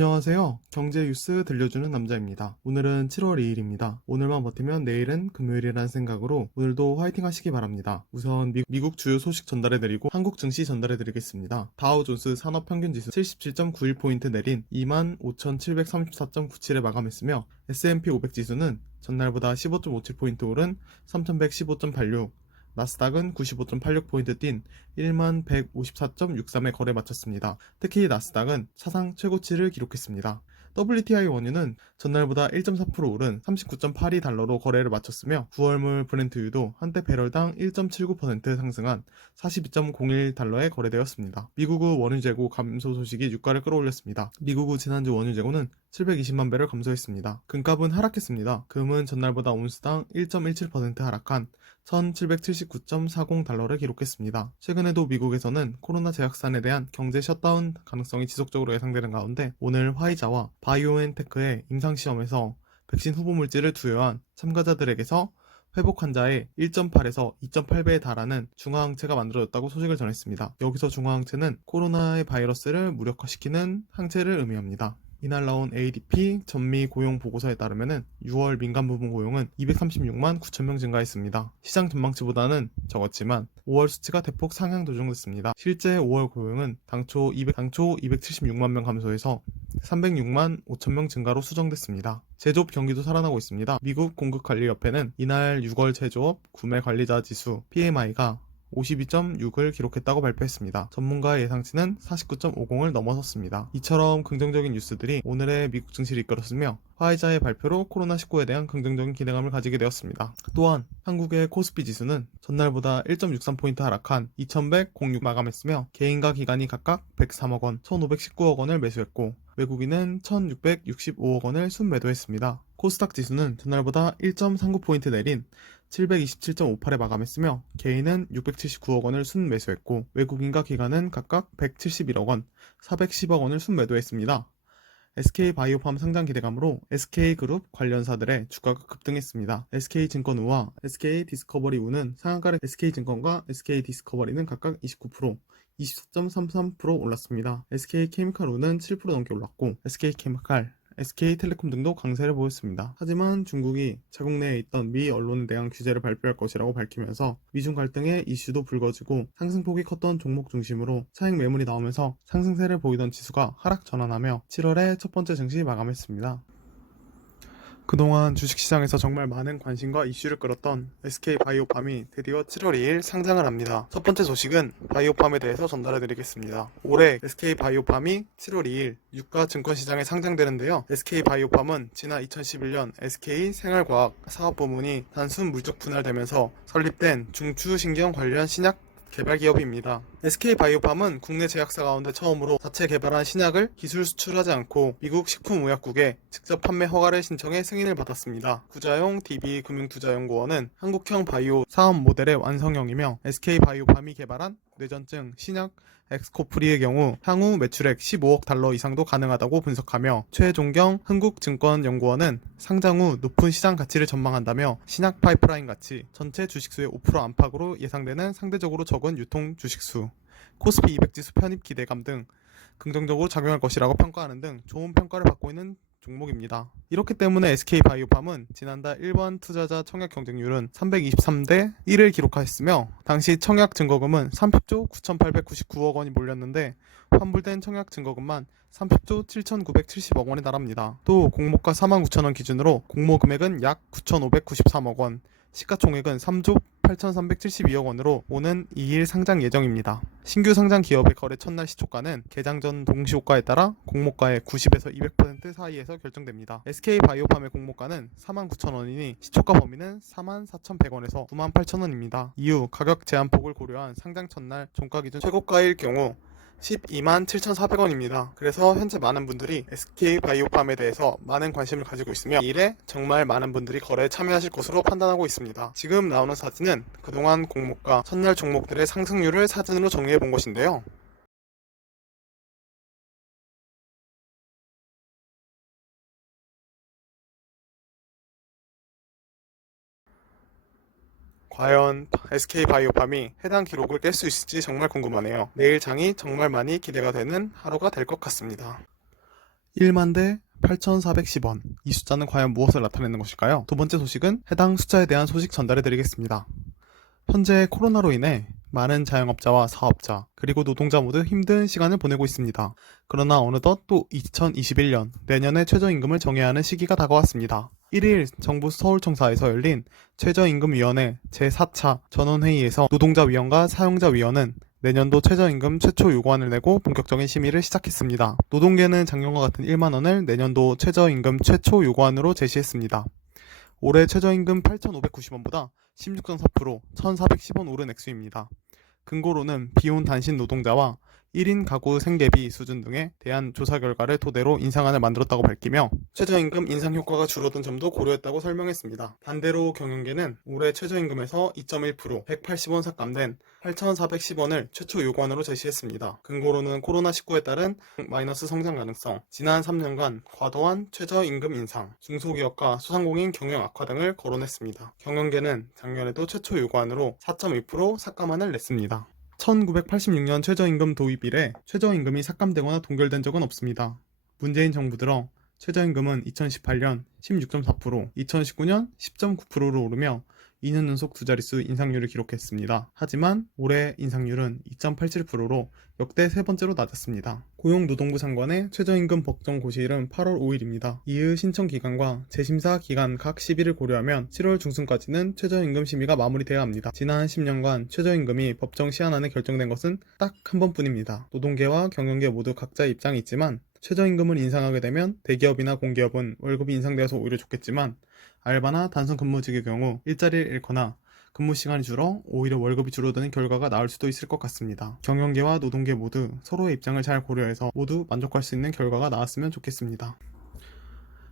안녕하세요. 경제 뉴스 들려주는 남자입니다. 오늘은 7월 2일입니다. 오늘만 버티면 내일은 금요일이라는 생각으로 오늘도 화이팅 하시기 바랍니다. 우선 미국 주요 소식 전달해드리고 한국 증시 전달해드리겠습니다. 다우존스 산업평균지수 77.91포인트 내린 25,734.97에 마감했으며 S&P 500 지수는 전날보다 15.57포인트 오른 3,115.86, 나스닥은 95.86포인트 뛴 1154.63에 거래 마쳤습니다. 특히 나스닥은 사상 최고치를 기록했습니다. WTI 원유는 전날보다 1.4% 오른 39.82달러로 거래를 마쳤으며 9월물 브렌트유도 한때 배럴당 1.79% 상승한 42.01달러에 거래되었습니다. 미국의 원유 재고 감소 소식이 유가를 끌어올렸습니다. 미국의 지난주 원유 재고는 720만 배를 감소했습니다. 금값은 하락했습니다. 금은 전날보다 온스당 1.17% 하락한 1779.40달러를 기록했습니다. 최근에도 미국에서는 코로나 재확산에 대한 경제 셔다운 가능성이 지속적으로 예상되는 가운데 오늘 화이자와 바이오엔테크의 임상시험에서 백신 후보 물질을 투여한 참가자들에게서 회복 환자의 1.8에서 2.8배에 달하는 중화항체가 만들어졌다고 소식을 전했습니다. 여기서 중화항체는 코로나의 바이러스를 무력화시키는 항체를 의미합니다. 이날 나온 ADP 전미 고용 보고서에 따르면 6월 민간 부문 고용은 236만 9천 명 증가했습니다. 시장 전망치보다는 적었지만 5월 수치가 대폭 상향 조정됐습니다. 실제 5월 고용은 당초 276만 명 감소해서 306만 5천 명 증가로 수정됐습니다. 제조업 경기도 살아나고 있습니다. 미국 공급관리협회는 이날 6월 제조업 구매 관리자 지수 PMI가 52.6을 기록했다고 발표했습니다. 전문가의 예상치는 49.50을 넘어섰습니다. 이처럼 긍정적인 뉴스들이 오늘의 미국 증시를 이끌었으며 화이자의 발표로 코로나19에 대한 긍정적인 기대감을 가지게 되었습니다. 또한 한국의 코스피 지수는 전날보다 1.63포인트 하락한 2106 마감했으며 개인과 기관이 각각 103억 원, 1519억 원을 매수했고 외국인은 1665억 원을 순매도했습니다. 코스닥 지수는 전날보다 1.39포인트 내린 727.58에 마감했으며 개인은 679억 원을 순매수했고 외국인과 기관은 각각 171억 원, 410억 원을 순매도했습니다. SK바이오팜 상장 기대감으로 SK그룹 관련사들의 주가가 급등했습니다. SK증권우와 SK디스커버리우는 상한가를 SK증권과 SK디스커버리는 각각 29%, 24.33% 올랐습니다. SK케미칼우는 7% 넘게 올랐고 SK케미칼, SK텔레콤 등도 강세를 보였습니다. 하지만 중국이 자국 내에 있던 미 언론에 대한 규제를 발표할 것이라고 밝히면서 미중 갈등의 이슈도 불거지고 상승폭이 컸던 종목 중심으로 차익 매물이 나오면서 상승세를 보이던 지수가 하락 전환하며 7월의 첫 번째 증시 마감했습니다. 그동안 주식시장에서 정말 많은 관심과 이슈를 끌었던 SK바이오팜이 드디어 7월 2일 상장을 합니다. 첫 번째 소식은 바이오팜에 대해서 전달해드리겠습니다. 올해 SK바이오팜이 7월 2일 유가 증권시장에 상장되는데요. SK바이오팜은 지난 2011년 SK생활과학 사업부문이 단순 물적 분할되면서 설립된 중추신경 관련 신약 개발 기업입니다. SK바이오팜은 국내 제약사 가운데 처음으로 자체 개발한 신약을 기술 수출하지 않고 미국 식품의약국에 직접 판매 허가를 신청해 승인을 받았습니다. 구자용 DB금융투자연구원은 한국형 바이오 사업 모델의 완성형이며 SK바이오팜이 개발한 뇌전증 신약 엑스코프리의 경우 향후 매출액 15억 달러 이상도 가능하다고 분석하며 최종경 한국증권연구원은 상장 후 높은 시장 가치를 전망한다며 신약 파이프라인 가치, 전체 주식수의 5% 안팎으로 예상되는 상대적으로 적은 유통 주식수, 코스피 200지수 편입 기대감 등 긍정적으로 작용할 것이라고 평가하는 등 좋은 평가를 받고 있는 종목입니다. 이렇기 때문에 SK바이오팜은 지난달 1번 투자자 청약 경쟁률은 323대 1을 기록하였으며 당시 청약 증거금은 30조 9,899억 원이 몰렸는데 환불된 청약 증거금만 30조 7,970억 원에 달합니다. 또 공모가 49,000원 기준으로 공모 금액은 약 9,593억 원, 시가총액은 3조 8,372억 원으로 오는 2일 상장 예정입니다. 신규 상장 기업의 거래 첫날 시초가는 개장 전 동시호가에 따라 공모가의 90에서 200% 사이에서 결정됩니다. SK바이오팜의 공모가는 49,000원이니 시초가 범위는 44,100원에서 98,000원입니다. 이후 가격 제한폭을 고려한 상장 첫날 종가 기준 최고가일 경우 12만 7,400원입니다. 그래서 현재 많은 분들이 SK바이오팜에 대해서 많은 관심을 가지고 있으며 이래 정말 많은 분들이 거래에 참여하실 것으로 판단하고 있습니다. 지금 나오는 사진은 그동안 공모가 첫날 종목들의 상승률을 사진으로 정리해 본 것인데요. 과연 SK바이오팜이 해당 기록을 깰 수 있을지 정말 궁금하네요. 내일 장이 정말 많이 기대가 되는 하루가 될 것 같습니다. 1만 대 8,410원. 이 숫자는 과연 무엇을 나타내는 것일까요? 두 번째 소식은 해당 숫자에 대한 소식 전달해드리겠습니다. 현재 코로나로 인해 많은 자영업자와 사업자, 그리고 노동자 모두 힘든 시간을 보내고 있습니다. 그러나 어느덧 또 2021년, 내년에 최저임금을 정해야 하는 시기가 다가왔습니다. 1일 정부 서울청사에서 열린 최저임금위원회 제4차 전원회의에서 노동자위원과 사용자위원은 내년도 최저임금 최초 요구안을 내고 본격적인 심의를 시작했습니다. 노동계는 작년과 같은 1만원을 내년도 최저임금 최초 요구안으로 제시했습니다. 올해 최저임금 8,590원보다 16.4%, 1,410원 오른 액수입니다. 근거로는 비혼 단신 노동자와 1인 가구 생계비 수준 등에 대한 조사 결과를 토대로 인상안을 만들었다고 밝히며 최저임금 인상 효과가 줄어든 점도 고려했다고 설명했습니다. 반대로 경영계는 올해 최저임금에서 2.1%, 180원 삭감된 8,410원을 최초 요구안으로 제시했습니다. 근거로는 코로나19에 따른 마이너스 성장 가능성, 지난 3년간 과도한 최저임금 인상, 중소기업과 소상공인 경영 악화 등을 거론했습니다. 경영계는 작년에도 최초 요구안으로 4.1% 삭감안을 냈습니다. 1986년 최저임금 도입 이래 최저임금이 삭감되거나 동결된 적은 없습니다. 문재인 정부 들어 최저임금은 2018년 16.4%, 2019년 10.9%로 오르며 2년 연속 두 자릿수 인상률을 기록했습니다. 하지만 올해 인상률은 2.87%로 역대 세 번째로 낮았습니다. 고용노동부 장관의 최저임금 법정 고시일은 8월 5일입니다. 이후 신청 기간과 재심사 기간 각 시비를 고려하면 7월 중순까지는 최저임금 심의가 마무리돼야 합니다. 지난 10년간 최저임금이 법정 시한안에 결정된 것은 딱 한 번뿐입니다. 노동계와 경영계 모두 각자의 입장이 있지만 최저임금을 인상하게 되면 대기업이나 공기업은 월급이 인상되어서 오히려 좋겠지만 알바나 단순 근무직의 경우 일자리를 잃거나 근무 시간이 줄어 오히려 월급이 줄어드는 결과가 나올 수도 있을 것 같습니다. 경영계와 노동계 모두 서로의 입장을 잘 고려해서 모두 만족할 수 있는 결과가 나왔으면 좋겠습니다.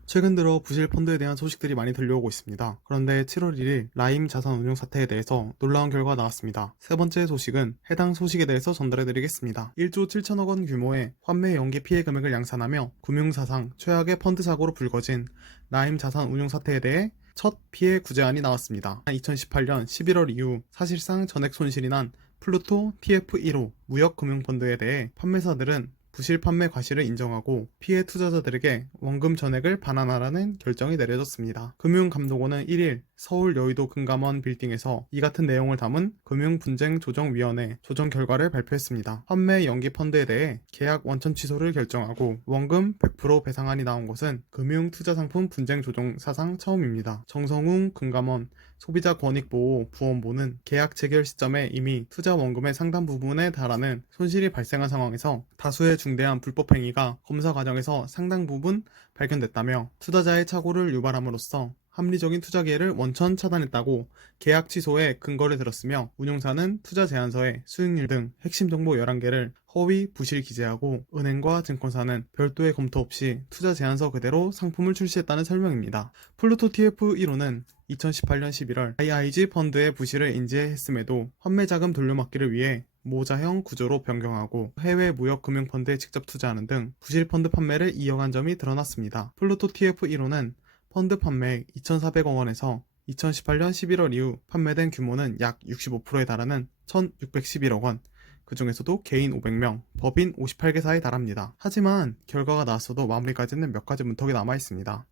최근 들어 부실 펀드에 대한 소식들이 많이 들려오고 있습니다. 그런데 7월 1일 라임 자산 운용 사태에 대해서 놀라운 결과가 나왔습니다. 세 번째 소식은 해당 소식에 대해서 전달해드리겠습니다. 1조 7천억 원 규모의 환매 연기 피해 금액을 양산하며 금융사상 최악의 펀드 사고로 불거진 라임 자산 운용 사태에 대해 첫 피해 구제안이 나왔습니다. 2018년 11월 이후 사실상 전액 손실이 난 플루토 TF1호 무역금융펀드에 대해 판매사들은 부실 판매 과실을 인정하고 피해 투자자들에게 원금 전액을 반환하라는 결정이 내려졌습니다. 금융감독원은 1일 서울 여의도 금감원 빌딩에서 이 같은 내용을 담은 금융분쟁조정위원회 조정 결과를 발표했습니다. 판매 연기 펀드에 대해 계약 원천 취소를 결정하고 원금 100% 배상안이 나온 것은 금융투자상품 분쟁조정 사상 처음입니다. 정성웅 금감원 소비자권익보호 부원보는 계약 체결 시점에 이미 투자 원금의 상당 부분에 달하는 손실이 발생한 상황에서 다수의 중대한 불법 행위가 검사 과정에서 상당 부분 발견됐다며 투자자의 착오를 유발함으로써 합리적인 투자 기회를 원천 차단했다고 계약 취소에 근거를 들었으며 운용사는 투자 제안서에 수익률 등 핵심 정보 11개를 허위 부실 기재하고 은행과 증권사는 별도의 검토 없이 투자 제안서 그대로 상품을 출시했다는 설명입니다. 플루토 TF1호는 2018년 11월 IIG 펀드의 부실을 인지했음에도 환매자금 돌려막기를 위해 모자형 구조로 변경하고 해외 무역금융펀드에 직접 투자하는 등 부실 펀드 판매를 이어간 점이 드러났습니다. 플루토 TF1호는 펀드 판매액 2,400억 원에서 2018년 11월 이후 판매된 규모는 약 65%에 달하는 1,611억 원, 그 중에서도 개인 500명, 법인 58개사에 달합니다. 하지만 결과가 나왔어도 마무리까지는 몇 가지 문턱이 남아있습니다.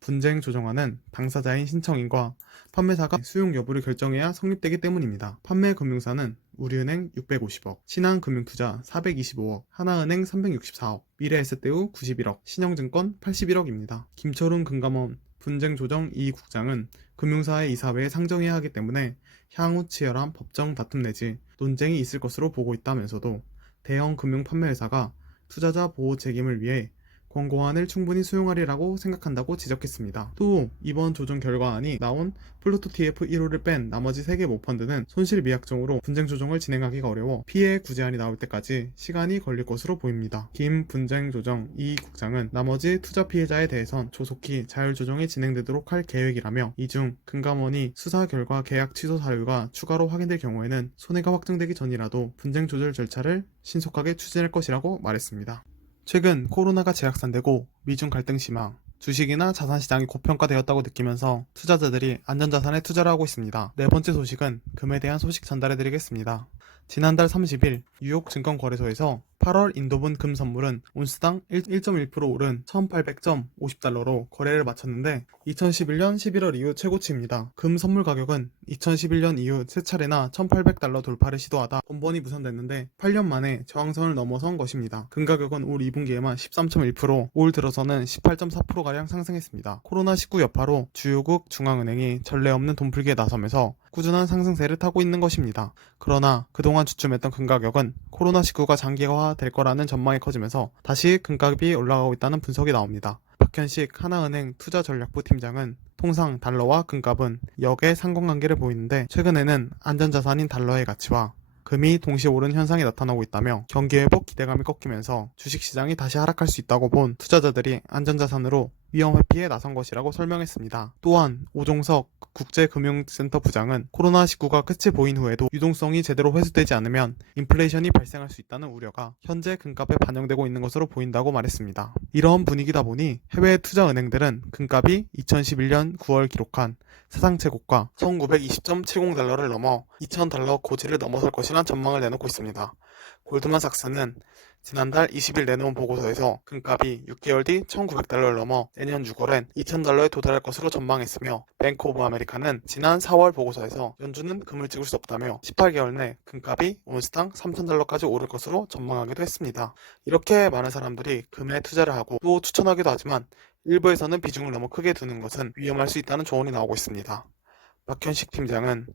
분쟁 조정안은 당사자인 신청인과 판매사가 수용 여부를 결정해야 성립되기 때문입니다. 판매 금융사는 우리은행 650억, 신한금융투자 425억, 하나은행 364억, 미래에셋대우 91억, 신영증권 81억입니다. 김철훈 금감원 분쟁조정 2국장은 금융사의 이사회에 상정해야 하기 때문에 향후 치열한 법정 다툼 내지 논쟁이 있을 것으로 보고 있다면서도 대형 금융 판매회사가 투자자 보호 책임을 위해 권고안을 충분히 수용하리라고 생각한다고 지적했습니다. 또 이번 조정 결과안이 나온 플루토 TF1호를 뺀 나머지 3개 모펀드는 손실 미약정으로 분쟁 조정을 진행하기가 어려워 피해 구제안이 나올 때까지 시간이 걸릴 것으로 보입니다. 김 분쟁조정 2국장은 나머지 투자 피해자에 대해선 조속히 자율조정이 진행되도록 할 계획이라며 이 중 금감원이 수사 결과 계약 취소 사유가 추가로 확인될 경우에는 손해가 확정되기 전이라도 분쟁 조절 절차를 신속하게 추진할 것이라고 말했습니다. 최근 코로나가 재확산되고 미중 갈등 심화, 주식이나 자산시장이 고평가되었다고 느끼면서 투자자들이 안전자산에 투자를 하고 있습니다. 네 번째 소식은 금에 대한 소식 전달해드리겠습니다. 지난달 30일 뉴욕 증권거래소에서 8월 인도분 금 선물은 온스당 1.1% 오른 1800.50달러로 거래를 마쳤는데 2011년 11월 이후 최고치입니다. 금 선물 가격은 2011년 이후 세 차례나 1800달러 돌파를 시도하다 번번이 무산됐는데 8년 만에 저항선을 넘어선 것입니다. 금 가격은 올 2분기에만 13.1%, 올 들어서는 18.4%가량 상승했습니다. 코로나19 여파로 주요국 중앙은행이 전례 없는 돈풀기에 나서면서 꾸준한 상승세를 타고 있는 것입니다. 그러나 그동안 주춤했던 금 가격은 코로나19가 장기화될 거라는 전망이 커지면서 다시 금값이 올라가고 있다는 분석이 나옵니다. 박현식 하나은행 투자전략부 팀장은 통상 달러와 금값은 역의 상관관계를 보이는데 최근에는 안전자산인 달러의 가치와 금이 동시에 오르는 현상이 나타나고 있다며 경기회복 기대감이 꺾이면서 주식시장이 다시 하락할 수 있다고 본 투자자들이 안전자산으로 위험 회피에 나선 것이라고 설명했습니다. 또한 오종석 국제금융센터 부장은 코로나19가 끝이 보인 후에도 유동성이 제대로 회수되지 않으면 인플레이션이 발생할 수 있다는 우려가 현재 금값에 반영되고 있는 것으로 보인다고 말했습니다. 이러한 분위기다 보니 해외 투자은행들은 금값이 2011년 9월 기록한 사상 최고가 1920.70달러를 넘어 2000달러 고지를 넘어설 것이란 전망을 내놓고 있습니다. 골드만삭스는 지난달 20일 내놓은 보고서에서 금값이 6개월 뒤 1900달러를 넘어 내년 6월엔 2000달러에 도달할 것으로 전망했으며 뱅크 오브 아메리카는 지난 4월 보고서에서 연준은 금을 찍을 수 없다며 18개월 내 금값이 온스당 3000달러까지 오를 것으로 전망하기도 했습니다. 이렇게 많은 사람들이 금에 투자를 하고 또 추천하기도 하지만 일부에서는 비중을 너무 크게 두는 것은 위험할 수 있다는 조언이 나오고 있습니다. 박현식 팀장은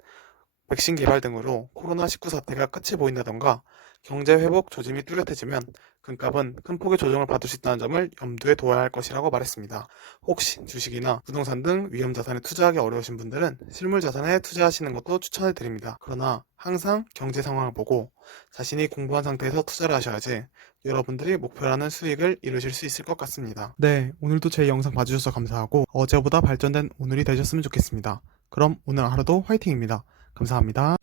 백신 개발 등으로 코로나19 사태가 끝이 보인다던가 경제 회복 조짐이 뚜렷해지면 금값은 큰 폭의 조정을 받을 수 있다는 점을 염두에 둬야 할 것이라고 말했습니다. 혹시 주식이나 부동산 등 위험 자산에 투자하기 어려우신 분들은 실물 자산에 투자하시는 것도 추천해 드립니다. 그러나 항상 경제 상황을 보고 자신이 공부한 상태에서 투자를 하셔야지 여러분들이 목표라는 수익을 이루실 수 있을 것 같습니다. 네, 오늘도 제 영상 봐주셔서 감사하고 어제보다 발전된 오늘이 되셨으면 좋겠습니다. 그럼 오늘 하루도 화이팅입니다. 감사합니다.